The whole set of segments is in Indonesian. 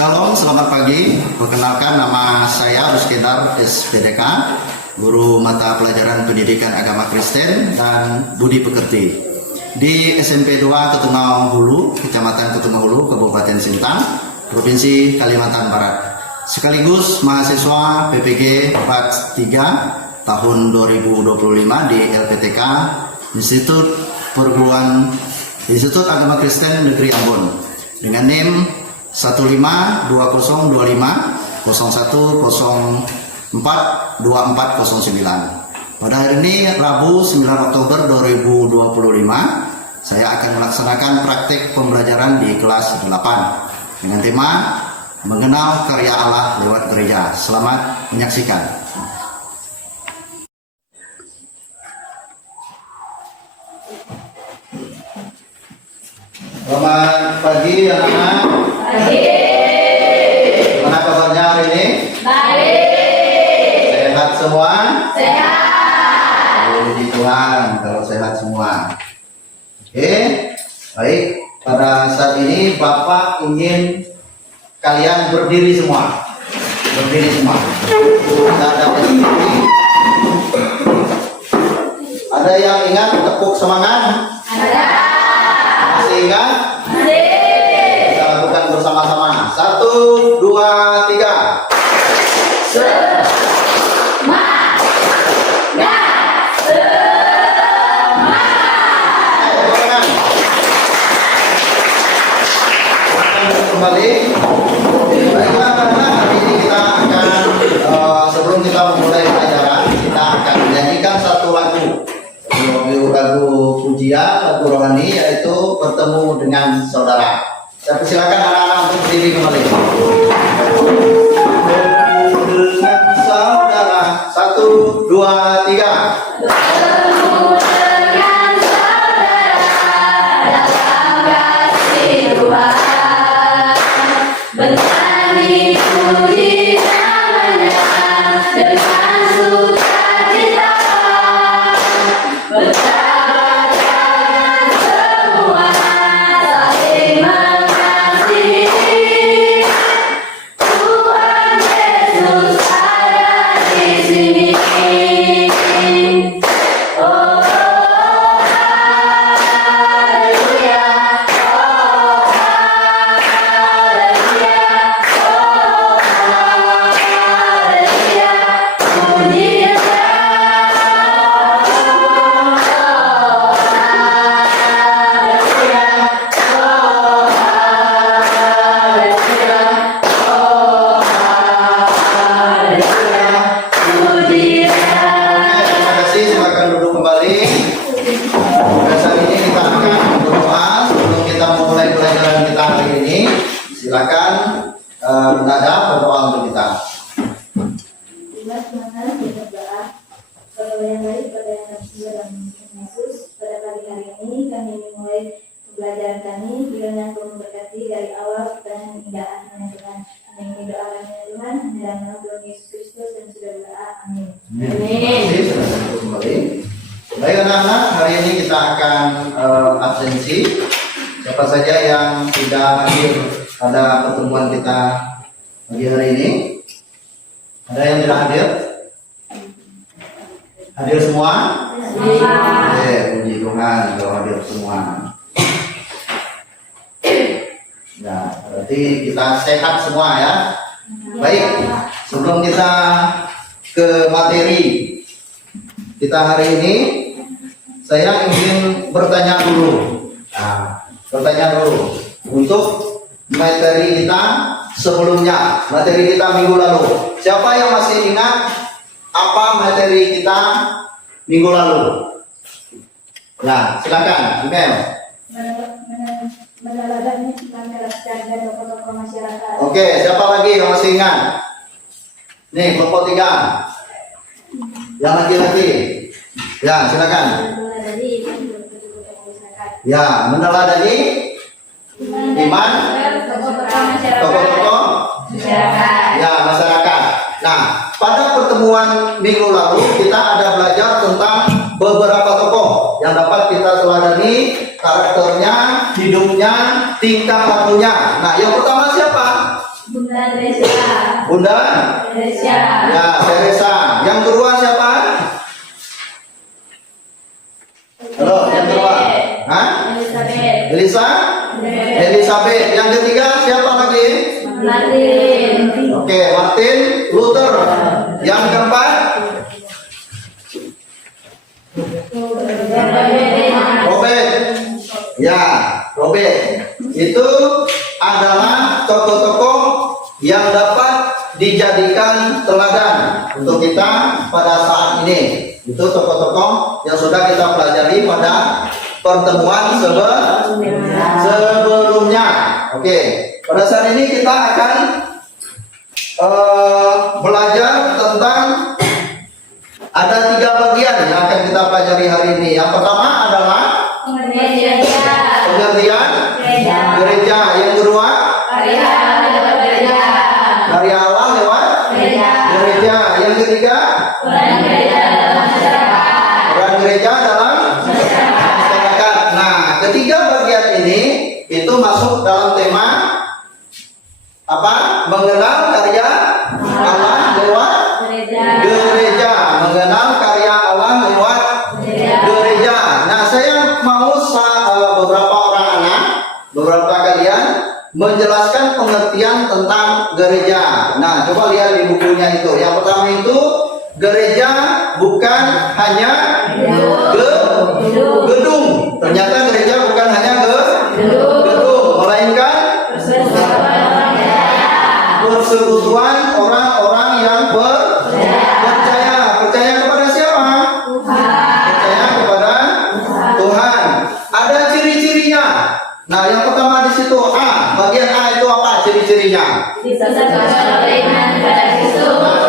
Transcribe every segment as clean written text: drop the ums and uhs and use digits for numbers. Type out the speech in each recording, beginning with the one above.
Shalom, selamat pagi. Perkenalkan, nama saya Ruskedar SPDK, guru mata pelajaran pendidikan agama Kristen dan budi pekerti di SMP 2 Ketungau Hulu, Kecamatan Ketungau Hulu, Kabupaten Sintang, Provinsi Kalimantan Barat. Sekaligus mahasiswa PPG 43 tahun 2025 di LPTK, Institut Agama Kristen Negeri Ambon, dengan NIM 152001042409. Pada hari ini Rabu 9 Oktober 2025, saya akan melaksanakan praktik pembelajaran di kelas 8 dengan tema Mengenal Karya Allah lewat Gereja. Selamat menyaksikan. Selamat pagi anak-anak. Pagi. Gimana kabarnya hari ini? Baik. Sehat semua? Sehat. Puji Tuhan kalau sehat semua. Oke, baik. Pada saat ini Bapak ingin kalian berdiri semua. Berdiri semua. Ada berdiri. Ada yang ingat tepuk semangat? Ada. Masih ingat? Masih. Kita lakukan bersama-sama. 1, 2, 3. Semangat. Kembali. Baiklah, karena hari ini kita akan sebelum kita memulai pelajaran, kita akan menyanyikan satu lagu pujian, lagu rohani, yaitu Bertemu Dengan Saudara. Saya persilakan anak-anak untuk berdiri kembali. Bertemu dengan saudara. 1, 2, 3. Bertemu dengan saudara dalam kasih Tuhan, bernyanyi puji namanya dengan sukacita, bersahabat dengan semua, saling mengasihi. Tuhan Yesus ada di sini. Oh, haleluya. Oh, haleluya. Oh, haleluya. Pujian Terima kasih, silakan duduk kembali. Pada saat ini kita akan berdoa sebelum kita memulai pelajaran kita hari ini. Silakan menghadap berdoa untuk kita. Terima Tuhan, kita berdoa kalau yang baik pada yang tersedia dalam Yesus. Pada pagi hari ini kami memulai pembelajaran kami. Kiranya Kau memberkati dari awal pertanyaan hingga akhirnya Tuhan. Kami doa kami Tuhan dalam nama Tuhan Yesus Kristus dan sudah berdoa. Amin. Terima kasih, silakan duduk kembali. Baik anak-anak, hari ini kita akan absensi. Siapa saja yang tidak hadir pada pertemuan kita pagi hari ini? Ada yang tidak hadir? Hadir semua? Oke, puji Tuhan kalau hadir semua. Ya, berarti kita sehat semua ya. Baik, sebelum kita ke materi kita hari ini, saya ingin bertanya dulu. Nah, bertanya dulu untuk materi kita sebelumnya, materi kita minggu lalu. Siapa yang masih ingat apa materi kita minggu lalu? Nah, silakan, email. Meneladani masyarakat dan tokoh-tokoh masyarakat. Oke, siapa lagi yang masih ingat? Nih, kelompok 3. Yang laki-laki. Ya, silakan. Meneladani tokoh-tokoh masyarakat. Ya, meneladani iman tokoh-tokoh masyarakat. tokoh-tokoh Masyarakat. ya masyarakat. Nah, pada pertemuan minggu lalu kita ada belajar tentang beberapa tokoh yang dapat kita teladani karakternya, hidupnya, tingkah lakunya. Nah, yang pertama siapa? Bunda Teresa. Bunda Teresa. ya Teresa. Yang kedua siapa? Halo, yang kedua. Hah? Elizabeth. Elisa? Elizabeth. Yang ketiga siapa lagi? Martin. Oke, Martin Luther. Yang keempat? Robert. Ya, Robert. Itu adalah tokoh-tokoh yang dapat dijadikan teladan untuk kita pada saat ini. Itu tokoh-tokoh yang sudah kita pelajari pada pertemuan sebelumnya. Oke, pada saat ini kita akan belajar tentang ada 3 bagian yang akan kita pelajari hari ini. Yang pertama adalah pengertian gereja. Yang kedua karya Allah lewat gereja. Yang ketiga peran gereja dalam masyarakat. Nah, ketiga bagian ini itu masuk dalam tema apa? Mengenal karya Allah lewat gereja. Mengenal karya Allah lewat gereja. Nah, saya mau beberapa orang anak, beberapa kalian menjelaskan pengertian tentang gereja. Nah, coba lihat di bukunya itu. Yang pertama itu gereja bukan hanya gedung. Ternyata gereja bukan hanya gedung, melainkan persekutuan orang-orang yang percaya. Percaya kepada siapa? Percaya kepada Tuhan. Ada ciri-cirinya. Nah, yang pertama di situ A. Bagian A itu apa ciri-cirinya?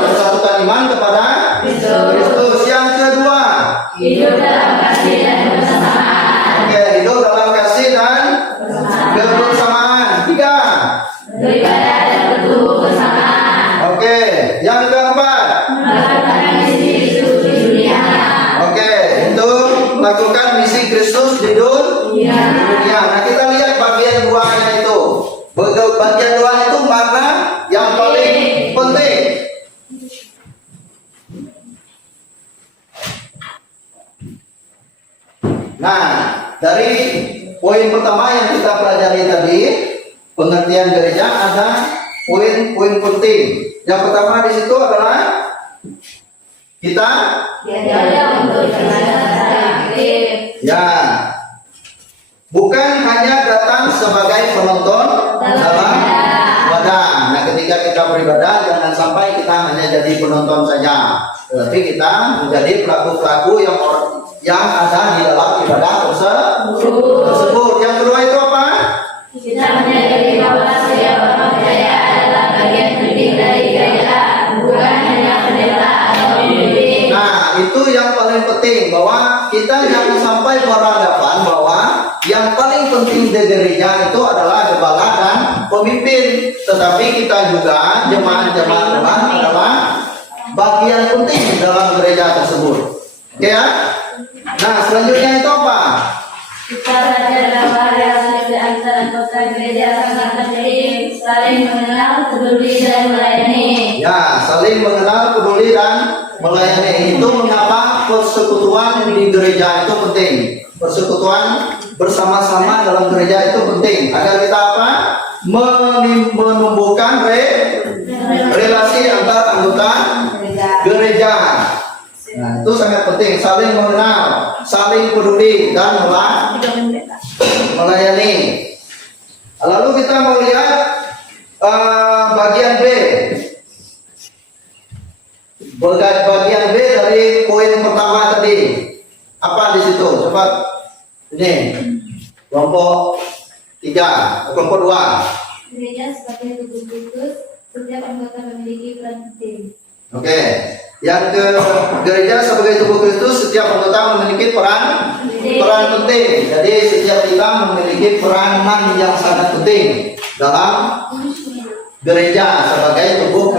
Persatukan iman kepada Kristus. Yang kedua, Hidup dalam kasih dan kebersamaan. oke, hidup dalam kasih dan kebersamaan. 3. Beribadah dan bertumbuh bersama. Oke, yang keempat, Melakukan misi Kristus di dunia. oke, itu melakukan misi Kristus di dunia. Nah, kita lihat bagian 2-nya itu. Bagian 2 itu makna yang paling penting. Nah, dari poin pertama yang kita pelajari tadi, pengertian gereja, ada poin-poin penting. Yang pertama di situ adalah kita Diajak untuk beribadah secara aktif. ya bukan hanya datang sebagai penonton dalam ibadah. Nah, ketika kita beribadah jangan sampai kita hanya jadi penonton saja, tetapi kita menjadi pelaku-pelaku yang ada di dalam ibadah tersebut. Yang kedua itu apa? Kita menyadari bahwa setiap orang percaya adalah bagian penting dari gereja, bukan hanya pendeta atau pemimpin. Nah, itu yang paling penting, bahwa kita jangan sampai beranggapan bahwa yang paling penting di gereja itu adalah gembala dan pemimpin, tetapi kita juga jemaat-jemaat Tuhan adalah bagian penting dalam gereja tersebut. Oke ya? Nah, selanjutnya itu apa? Kita belajar bahwa relasi di antara anggota gereja sangat penting, saling mengenal, peduli dan melayani. Ya, saling mengenal, peduli dan melayani. Itu mengapa persekutuan di gereja itu penting. Persekutuan bersama-sama dalam gereja itu penting. Agar kita apa? Menumbuhkan relasi antar anggota gereja. Nah, itu sangat penting. Saling mengenal, saling peduli dan melayani. Lalu kita mau lihat bagian B. Bagian B dari poin pertama tadi. Apa di situ? Coba ini kelompok 3, kelompok 2. Gereja sebagai tubuh Kristus, setiap anggota memiliki peran penting. Oke. Yang ke gereja sebagai tubuh Kristus, setiap anggota memiliki peran penting. Jadi setiap kita memiliki peranan yang sangat penting dalam gereja sebagai tubuh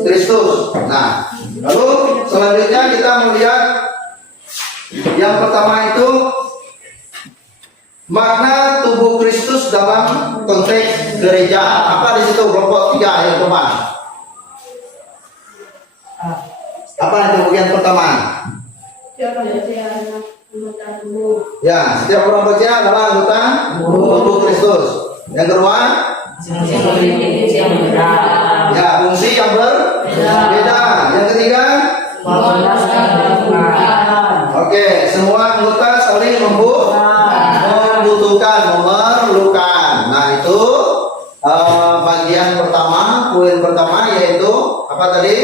Kristus. Nah, lalu selanjutnya kita melihat yang pertama itu makna tubuh Kristus dalam konteks gereja. Apa di situ kelompok 3 yang coba? Apa itu bagian pertama? Ya, setiap orang percaya adalah anggota tubuh Kristus. Yang kedua, ya fungsi yang berbeda. Yang ketiga, oke, semua anggota saling membutuhkan, memerlukan. Nah itu bagian pertama, poin pertama yaitu apa tadi?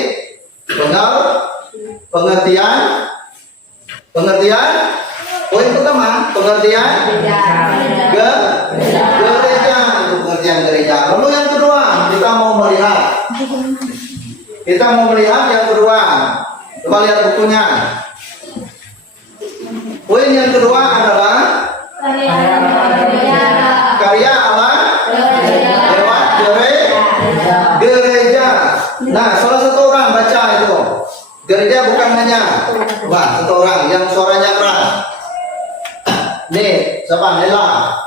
Pengertian. Poin pertama, pengertian gereja. Itu pengertian gereja. Lalu yang kedua, kita mau melihat yang kedua. Coba lihat bukunya. Poin yang kedua adalah karya Allah lewat gereja. Nah, salah satu orang baca itu. Gereja bukan hanya satu orang yang suaranya keras. Nih, siapa? Nela.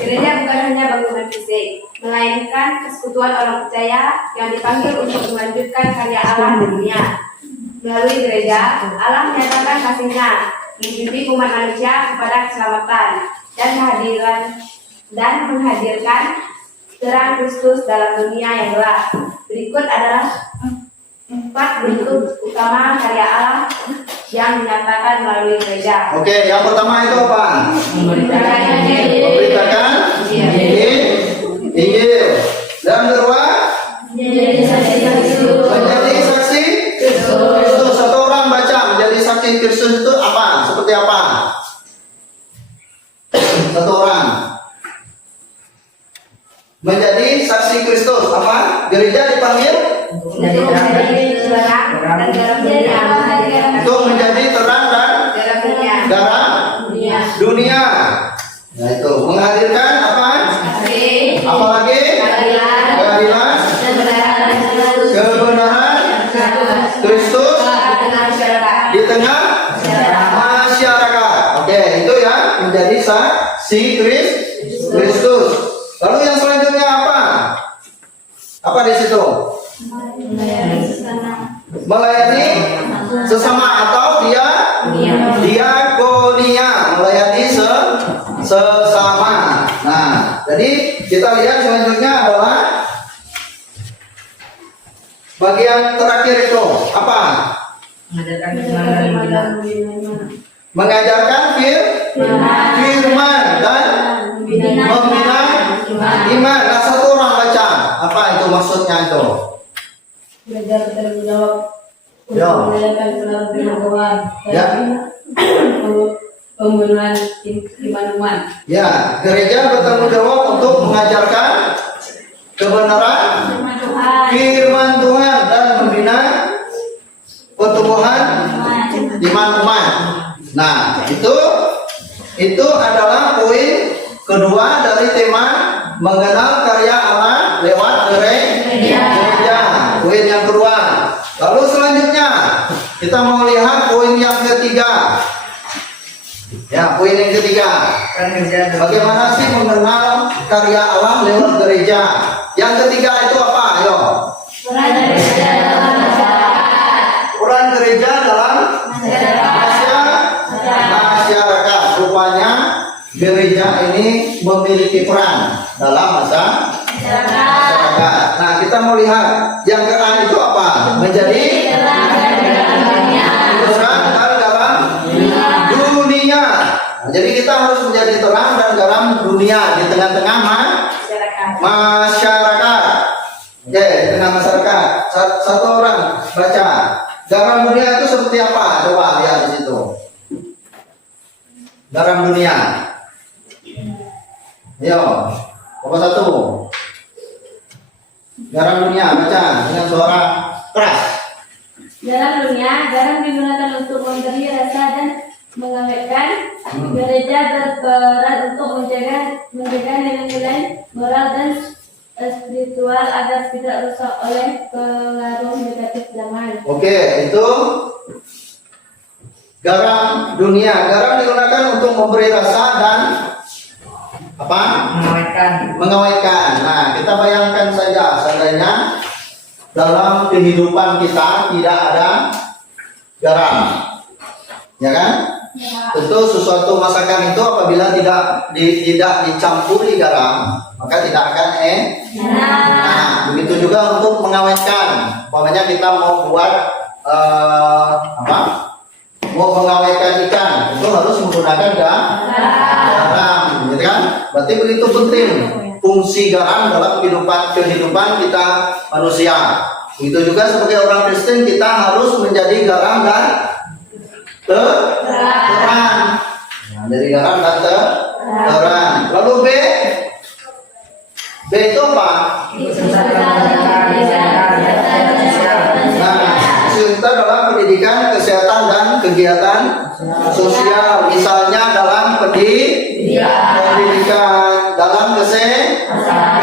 Gereja bukan hanya bangunan fisik, melainkan persekutuan orang percaya yang dipanggil untuk melanjutkan karya Allah di dunia. Melalui gereja, Allah menyatakan kasih-Nya, menghidupi umat manusia kepada keselamatan dan menghadirkan terang Kristus dalam dunia yang gelap. Berikut adalah 4 bentuk utama karya Allah yang dinyatakan melalui gereja. Oke, yang pertama itu apa? Memberitakan Injil. Dan kedua, menjadi saksi Kristus. Satu orang baca menjadi saksi Kristus itu apa? Seperti apa? Satu orang menjadi saksi Kristus apa? Gereja dipanggil untuk menjadi terang dan garam dunia. Nah itu menghadirkan apa? Apalagi keadilan, kebenaran Kristus di tengah masyarakat. Oke, itu ya menjadi saksi Kristus. Lalu yang selanjutnya apa? Apa di situ? Melayani sesama atau diakonia, melayani sesama. Nah, jadi kita lihat selanjutnya adalah bagian terakhir itu apa? Mengajarkan firman dan membina iman. Nah, satu orang baca apa itu maksudnya itu? Belajar bertanggung jawab Ya. untuk menjalankan pengetahuan Ya. pembunuhan iman umat. Ya, gereja bertanggung jawab untuk mengajarkan kebenaran firman Tuhan dan membina pertumbuhan iman umat. Nah, itu adalah poin kedua dari tema mengenal karya Allah lewat gereja. Poin yang kedua. Lalu selanjutnya kita mau lihat poin yang ketiga. Ya, poin yang ketiga. Bagaimana sih mengenal karya Allah lewat gereja? Yang ketiga itu apa? Ayo. Peran gereja dalam masyarakat. Rupanya gereja ini memiliki peran dalam masyarakat. Nah, kita mau lihat yang keran itu apa? Menjadi terang dan garam dunia. Nah, jadi kita harus menjadi terang dan garam dunia di tengah-tengah masyarakat. Oke, di tengah masyarakat. Satu orang baca. Garam dunia itu seperti apa? Coba lihat di situ. Garam dunia. Ayo, apa satu? Garam dunia, baca dengan suara keras. Dalam dunia, garam digunakan untuk memberi rasa dan mengawetkan. Gereja berperan untuk menjaga nilai-nilai moral dan spiritual agar tidak rusak oleh pengaruh negatif zaman. Oke, itu garam dunia. Garam digunakan untuk memberi rasa dan apa? Mengawetkan. kehidupan kita tidak ada garam, ya kan? Tentu sesuatu masakan itu apabila tidak dicampuri garam, maka tidak akan Nah, begitu juga untuk mengawetkan. Umpamanya kita mau buat mau mengawetkan ikan, itu harus menggunakan garam, gitu kan? Berarti begitu penting fungsi garam dalam kehidupan kita manusia. Begitu juga sebagai orang Kristen kita harus menjadi garam dan terang. Nah, jadi garam dan terang. Lalu B itu apa? Nah, serta dalam pendidikan, kesehatan dan kegiatan sosial. Misalnya dalam pendidikan, dalam kesehatan,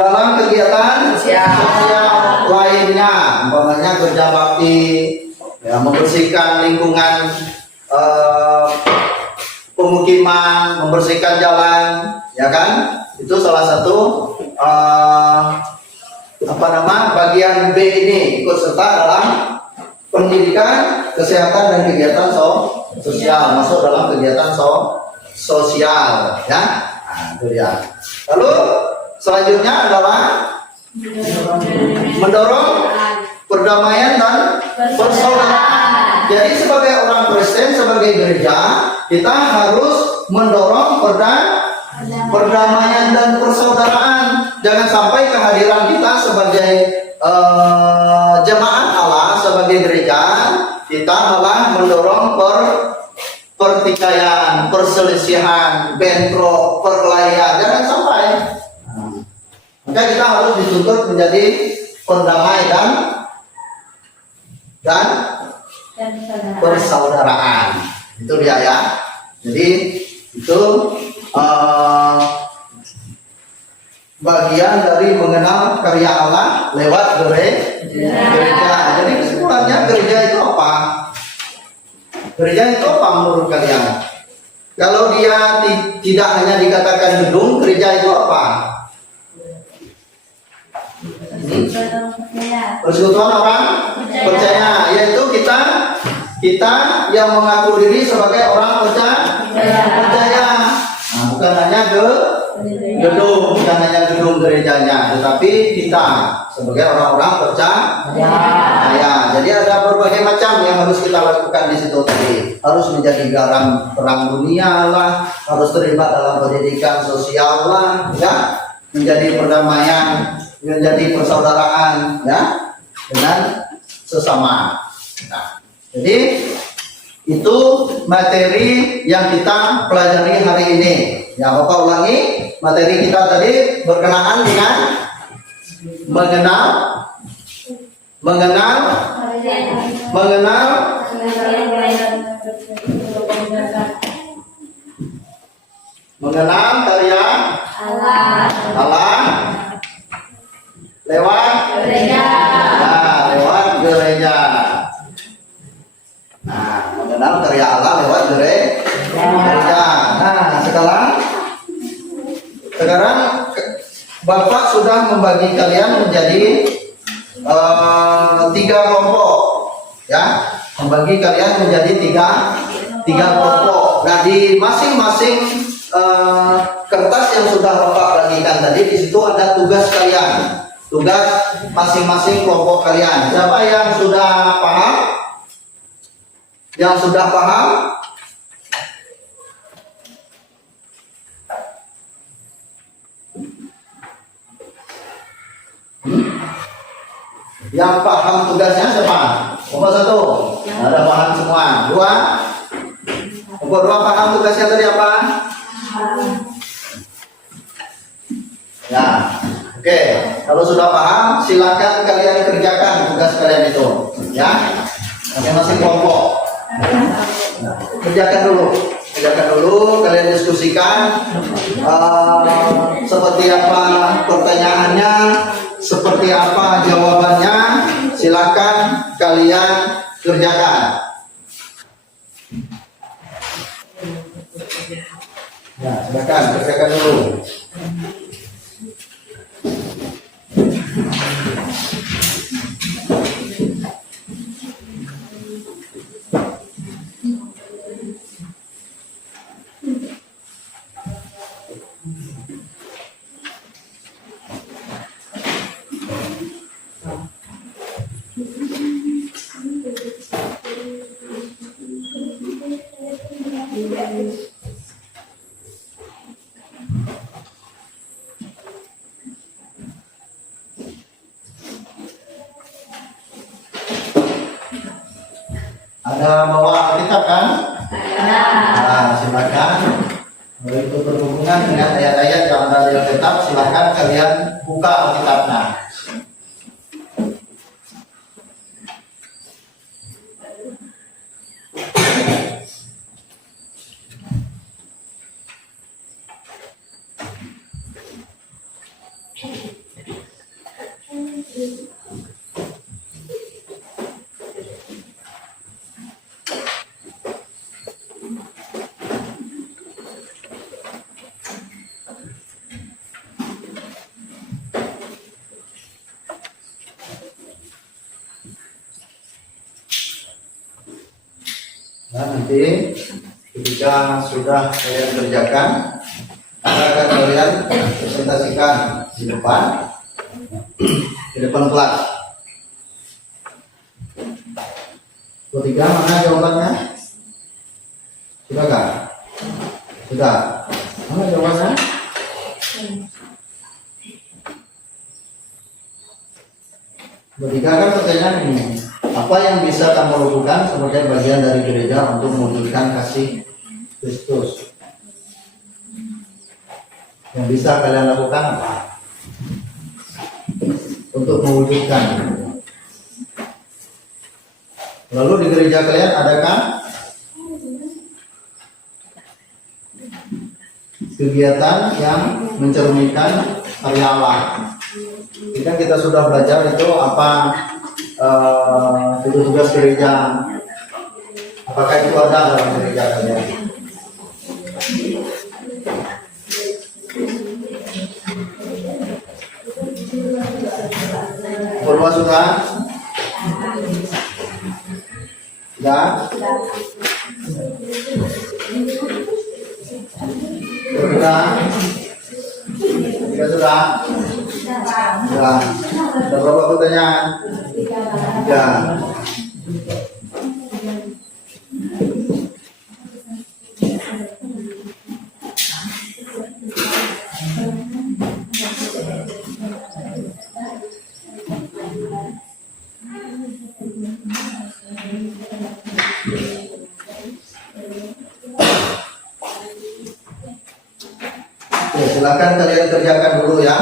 dalam kegiatan sosial lainnya. Umpamanya kerja bakti, ya, membersihkan lingkungan pemukiman, membersihkan jalan, ya kan? Itu salah satu bagian B ini, ikut serta dalam pendidikan, kesehatan dan kegiatan sosial, masuk dalam kegiatan sosial, ya. Nah, itu dia. Lalu selanjutnya adalah mendorong perdamaian dan persaudaraan. Jadi sebagai orang Kristen, sebagai gereja, kita harus mendorong perdamaian dan persaudaraan. Jangan sampai kehadiran kita sebagai jemaat Allah, sebagai gereja, kita malah mendorong pertikaian, perselisihan, bentrok, perkelahian. Jangan sampai. Maka kita harus dituntut menjadi pendamai dan persaudaraan. Itu dia, ya. Jadi itu bagian dari mengenal karya Allah lewat gereja. Jadi kesimpulannya, gereja itu apa? Gereja itu apa menurut kalian? Kalau dia tidak hanya dikatakan gedung, gereja itu apa? Persekutuan orang percaya, yaitu kita yang mengaku diri sebagai orang percaya. Nah, bukan hanya gedung, bukan hanya gedung gerejanya, tetapi kita sebagai orang-orang percaya. Jadi ada berbagai macam yang harus kita lakukan di situ tadi. Harus menjadi garam terang dunia lah, harus terlibat dalam pendidikan sosial lah, ya, menjadi perdamaian, menjadi persaudaraan, ya, dengan sesama. Nah, jadi itu materi yang kita pelajari hari ini. Ya, Bapak ulangi, materi kita tadi berkenaan dengan mengenal karya Allah lewat gereja. Lewat gereja. Nah, mengenal karya Allah lewat gereja. Nah, sekarang Bapak sudah membagi kalian menjadi 3 kelompok, ya, membagi kalian menjadi tiga kelompok. Nah, di masing-masing kertas yang sudah Bapak bagikan tadi, di situ ada tugas kalian, tugas masing-masing kelompok kalian. Siapa yang sudah paham? Yang sudah paham? Yang paham tugasnya siapa? Nomor 1. Ada paham semua. 2. Nomor 2 paham tugasnya tadi apa? Ya, oke. Kalau sudah paham, silakan kalian kerjakan tugas kalian itu, ya. Masing-masing kelompok. Nah, kerjakan dulu, kalian diskusikan seperti apa pertanyaannya, seperti apa jawabannya. Silakan kalian kerjakan. Nah, silakan kerjakan dulu. Ada bawa Alkitab kan? Ada. Nah, silakan. Untuk berhubungan dengan ayat-ayat yang ada di Alkitab, silakan kalian buka Alkitabnya. Nah, nanti ketika sudah kalian kerjakan, akan kalian presentasikan di depan kelas. Ketiga, mana jawabannya? Sudah kan? Sudah. Mana jawabannya? Ketiga kan pertanyaan ini. Apa yang bisa kamu lakukan sebagai bagian dari gereja untuk mewujudkan kasih Kristus? Yang bisa kalian lakukan apa? Untuk mewujudkan. Lalu di gereja kalian adakah kegiatan yang mencerminkan karya Allah? Kita sudah belajar itu apa tugas gereja. Apakah itu ada dalam gereja kalian? Berdua sudah? Sudah? Sudah? Sudah? Sudah. Ada berapa pertanyaan? 3. Oke, silakan kalian kerjakan dulu ya.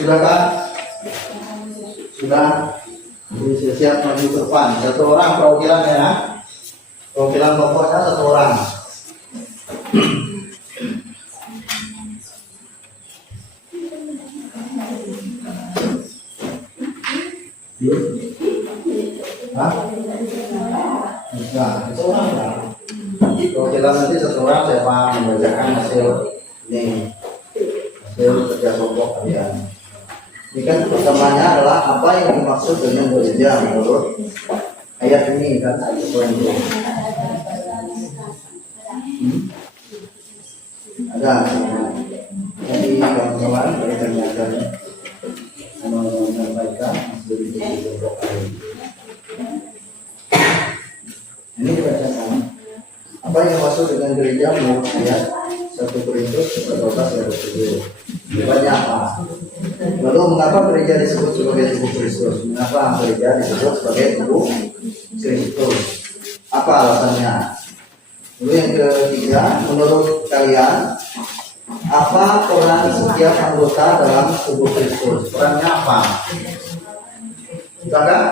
Sudah kan? Sudah. Jadi siap maju ke depan. Satu orang perwakilan ya. Perwakilan pokoknya satu orang. Hah? Nah, satu orang ya. Perwakilan nanti satu orang siapa membacakan hasil ini. Kerja kelompok kalian. Ini kan pertamanya adalah apa yang dimaksud dengan gereja menurut ayat ini kan ayat itu. Ada. Jadi kawan-kawan mereka akan menyampaikan hasil kelompok kalian. Ini dibacakan. Apa yang dimaksud dengan gereja menurut ayat 1 Korintus 12 ayat 7. Banyak apa? Lalu mengapa gereja disebut sebagai tubuh Kristus? Mengapa gereja disebut sebagai tubuh Kristus? Apa alasannya? Lalu yang ketiga, menurut kalian apa peran setiap anggota dalam tubuh Kristus? Perannya apa? Silakan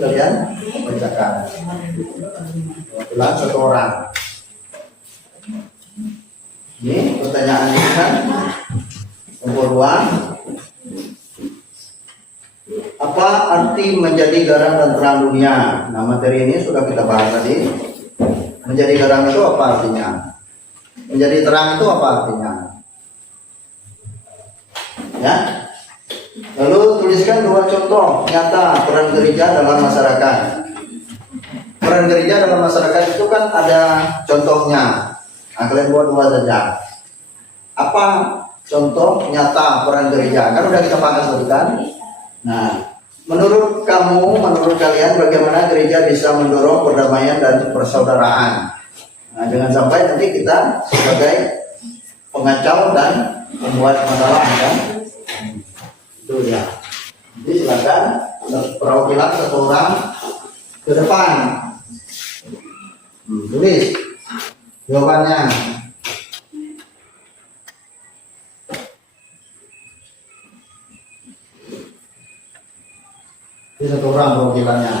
kalian bacakan. Kebetulan satu orang. Ini pertanyaan ini kan Nomor 2, apa arti menjadi garam dan terang dunia? Nah, materi ini sudah kita bahas tadi. Menjadi garam itu apa artinya? Menjadi terang itu apa artinya? Ya. Lalu tuliskan 2 contoh nyata peran gereja dalam masyarakat. Peran gereja dalam masyarakat itu kan ada contohnya. Nah, kalian buat 2 saja. Apa contoh nyata peran gereja? Kan udah kita bahas tadi kan? Nah, menurut kalian bagaimana gereja bisa mendorong perdamaian dan persaudaraan? Nah, jangan sampai nanti kita sebagai pengacau dan membuat masalah kan? Itu ya. Jadi silakan perwakilan 1 orang ke depan. Tulis jawabannya. Ini 1 orang perwakilannya.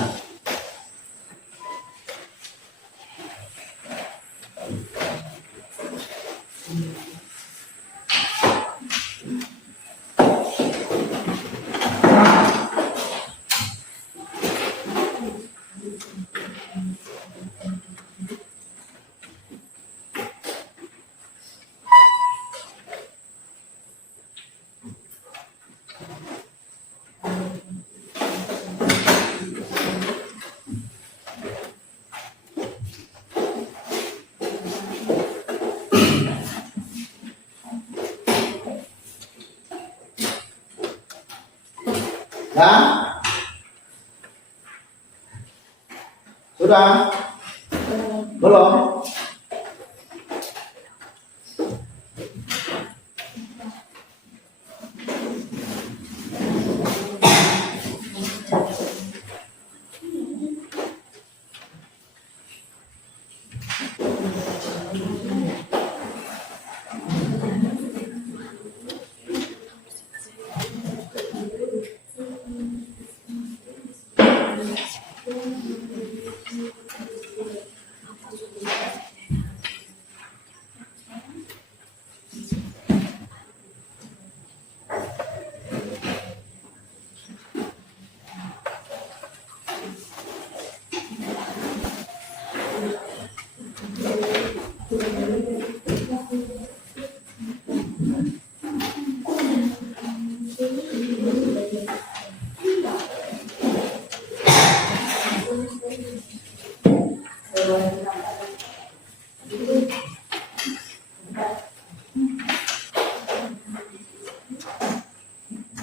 Nah, sudah? Belum?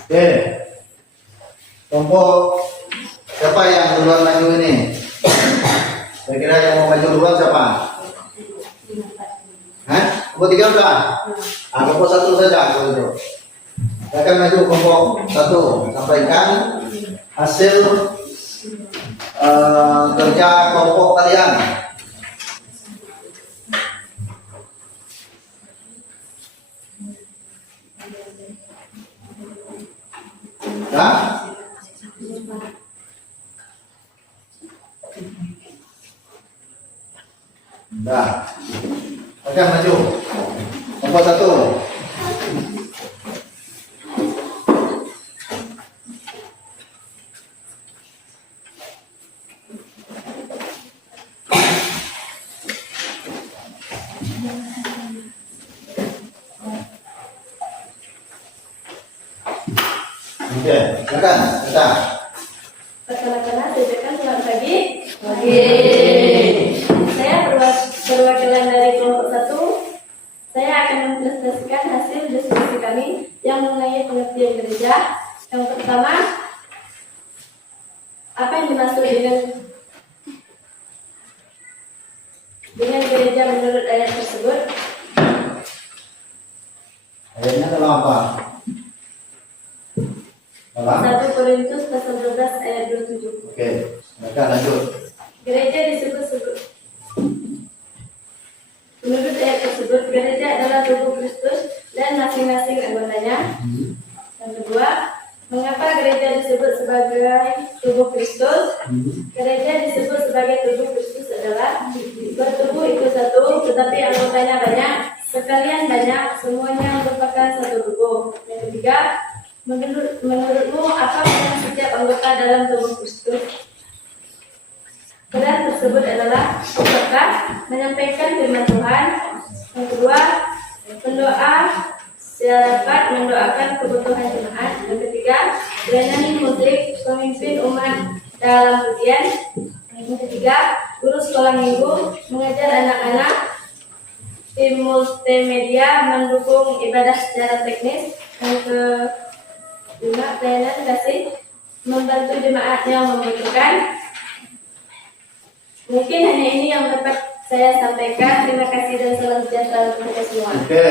Oke, kelompok siapa yang duluan maju ini? Kira-kira yang mau maju duluan siapa? Hah? Kelompok 3 udah? Ah, kelompok 1 saja kalau itu. Saya akan maju kelompok 1, sampaikan hasil kerja kelompok kalian. Ya? Dah. Oke, maju. Kelompok 1. Oke, silakan. Kita. Perkenalkan, sejak selamat pagi. Saya perwakilan dari kelompok 1. Saya akan mempresentasikan hasil diskusi kami yang mengenai pengertian gereja. Yang pertama, apa yang dimaksud dengan gereja menurut ayat tersebut? Ayatnya adalah apa? 1 Korintus pasal 12 ayat 27. Oke, silakan lanjut. Gereja disebut menurut ayat tersebut, gereja adalah tubuh Kristus dan masing-masing anggotanya. Yang kedua, mengapa gereja disebut sebagai tubuh Kristus? Gereja disebut sebagai tubuh Kristus adalah bertubuh itu satu, tetapi anggotanya banyak. Sekalian banyak, semuanya merupakan satu tubuh. Yang Agustus. Peran tersebut adalah pertama, menyampaikan firman Tuhan. Yang kedua, mendoa secara dapat mendoakan kebutuhan jemaat. Yang ketiga, melayani musik, pemimpin umat dalam pujian. Yang ketiga, guru sekolah minggu, mengajar anak-anak. Tim multimedia mendukung ibadah secara teknis. Yang kelima, pelayanan kasih, membantu jemaat yang membutuhkan. Mungkin hanya ini yang dapat saya sampaikan. Terima kasih dan salam sejahtera untuk kita semua. Oke.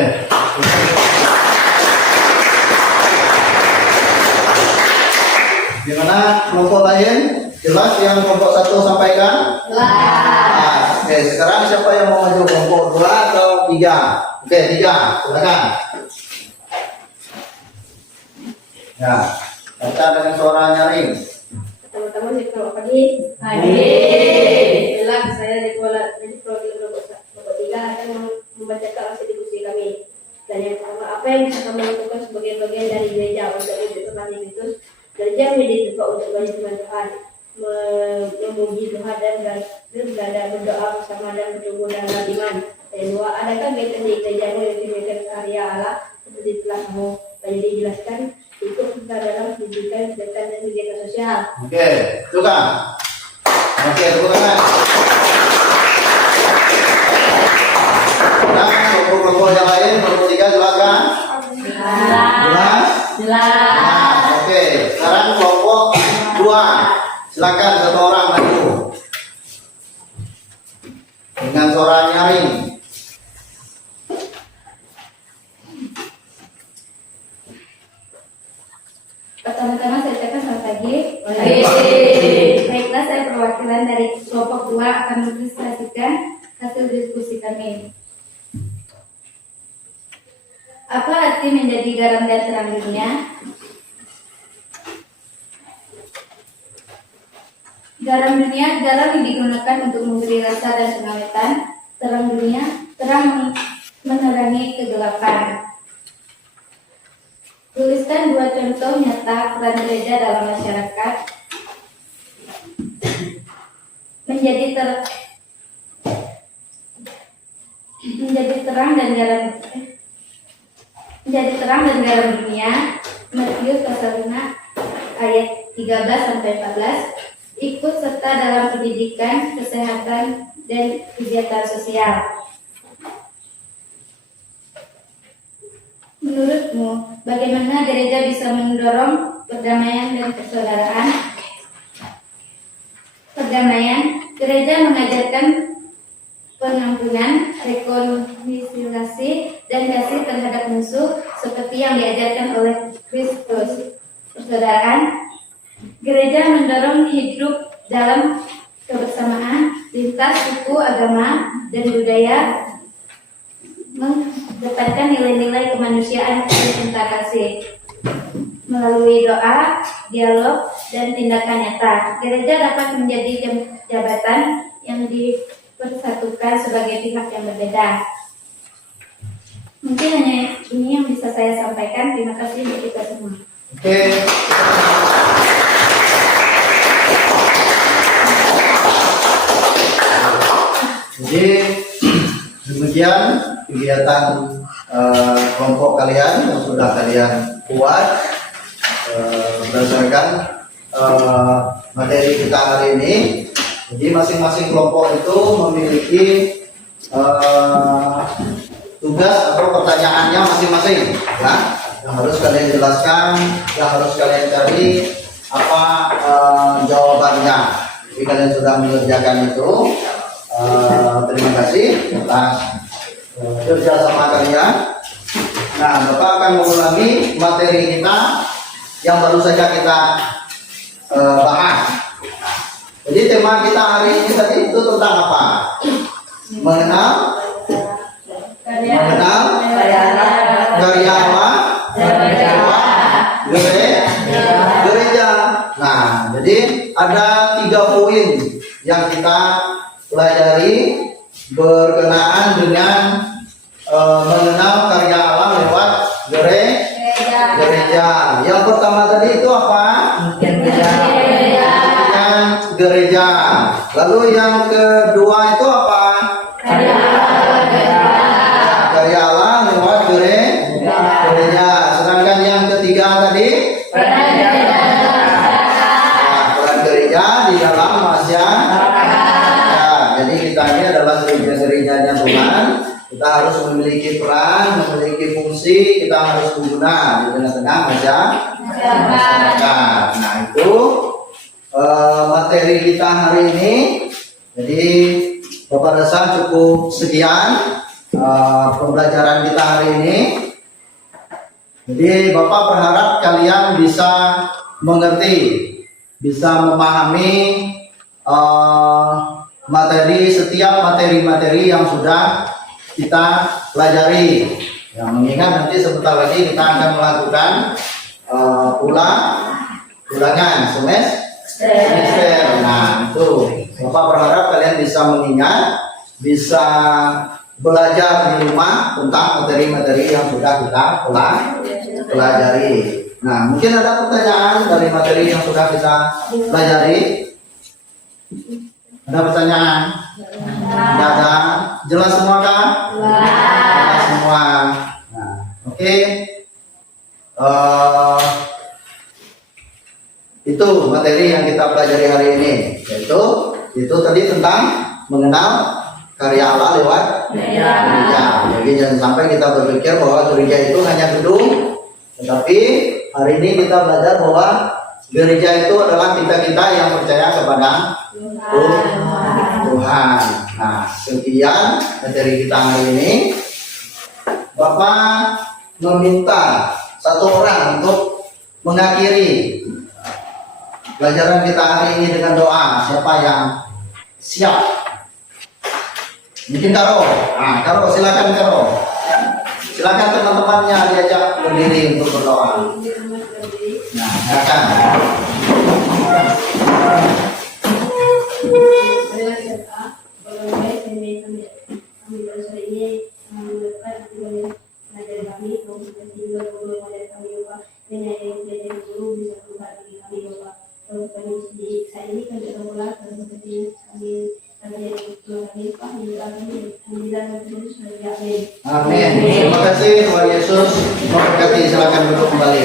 Gimana kelompok lain? Jelas yang kelompok 1 sampaikan? Jelas. Oke, sekarang siapa yang mau maju, kelompok 2 atau 3? Oke, 3. Silakan. Ya, baca dengan suara nyaring. Teman-teman di kelompok pagi. Bilang saya di kelompok 3 akan membacakan konstitusi kami. Dan yang pertama, apa yang bisa kami lakukan sebagai bagian dari gereja untuk wujud Tuhan Yesus? Gereja menjadi tempat untuk banyak firman Tuhan, memuji Tuhan dan berada berdoa bersama dan bertumbuh dalam iman. Yang kedua, adakah kegiatan di gereja yang menunjukkan karya Allah seperti telah kamu tadi dijelaskan? Ikut serta dalam pendidikan, kesehatan dan kegiatan sosial. Oke, juga. Oke, tepuk tangan. Nah, kelompok yang lain, kelompok 3 silakan. Jelas? Jelas. Oke, sekarang kelompok 2. Silakan satu orang maju. Dengan suara nyaring. Pertama-tama saya ucapkan selamat pagi. Baiklah, saya perwakilan dari kelompok 2 akan mempresentasikan hasil diskusi kami. Apa arti menjadi garam dan terang dunia? Garam dunia, garam yang digunakan untuk memberi rasa dan pengawetan. Terang dunia, terang menerangi kegelapan. Tuliskan 2 contoh nyata peran gereja dalam masyarakat. Menjadi terang dan garam dunia. Matius pasal 5 ayat 13-14. Ikut serta dalam pendidikan, kesehatan dan kegiatan sosial. Menurutmu, bagaimana gereja bisa mendorong perdamaian dan persaudaraan? Perdamaian, gereja mengajarkan pengampunan, rekonsiliasi, dan kasih terhadap musuh seperti yang diajarkan oleh Kristus. Persaudaraan, gereja mendorong hidup dalam kebersamaan lintas suku, agama, dan budaya, mengedepankan nilai-nilai kemanusiaan dan cinta kasih. Melalui doa, dialog, dan tindakan nyata, gereja dapat menjadi jabatan yang dipersatukan sebagai pihak yang berbeda. Mungkin hanya ini yang bisa saya sampaikan. Terima kasih untuk kita semua. Oke. Jadi demikian kegiatan kelompok kalian yang sudah kalian buat berdasarkan materi kita hari ini. Jadi masing-masing kelompok itu memiliki tugas atau pertanyaannya masing-masing, ya, yang harus kalian jelaskan, yang harus kalian cari apa jawabannya. Jadi kalian sudah mengerjakan itu. Terima kasih atas kerjasama kalian. Nah, Bapak akan mengulangi materi kita yang baru saja kita bahas. Jadi tema kita hari ini tadi itu tentang apa? Mengenal karya Allah, gereja. Nah, jadi ada 3 poin yang kita pelajari berkenaan dengan mengenal karya Allah lewat gereja. Yang pertama tadi itu apa? Gereja. gereja. Lalu yang kedua itu apa? Karya Allah lewat gereja. Sedangkan yang ketiga tadi peran gereja di dalam masyarakat. Jadi kita ini adalah gereja-gerejanya Tuhan. Kita harus memiliki peran, memiliki fungsi, kita harus berguna di tengah-tengah masyarakat. Nah itu materi kita hari ini. Jadi Bapak Resa cukup sekian pembelajaran kita hari ini. Jadi Bapak berharap kalian bisa mengerti, bisa memahami setiap materi-materi yang sudah kita pelajari. Yang mengingat nanti sebentar lagi kita akan melakukan ulangan semester. Nah itu Bapak berharap kalian bisa mengingat, bisa belajar di rumah tentang materi-materi yang sudah kita pelajari. Nah mungkin ada pertanyaan dari materi yang sudah kita pelajari. Ada pertanyaan? Tidak ada? Jelas semua kan? Jelas semua. Nah, oke. Itu materi yang kita pelajari hari ini. Itu tadi tentang mengenal karya Allah lewat gereja. Jadi jangan sampai kita berpikir bahwa gereja itu hanya gedung, tetapi hari ini kita belajar bahwa gereja itu adalah kita yang percaya kepada Tuhan. Nah, sekian materi kita hari ini. Bapak meminta satu orang untuk mengakhiri pelajaran kita hari ini dengan doa. Siapa yang siap? Mungkin Karo. Nah, Karo silakan Karo. Silakan teman-temannya diajak berdiri untuk berdoa. Nah, silakan. Amin. Terima kasih Tuhan Yesus memberkati. Silakan duduk kembali.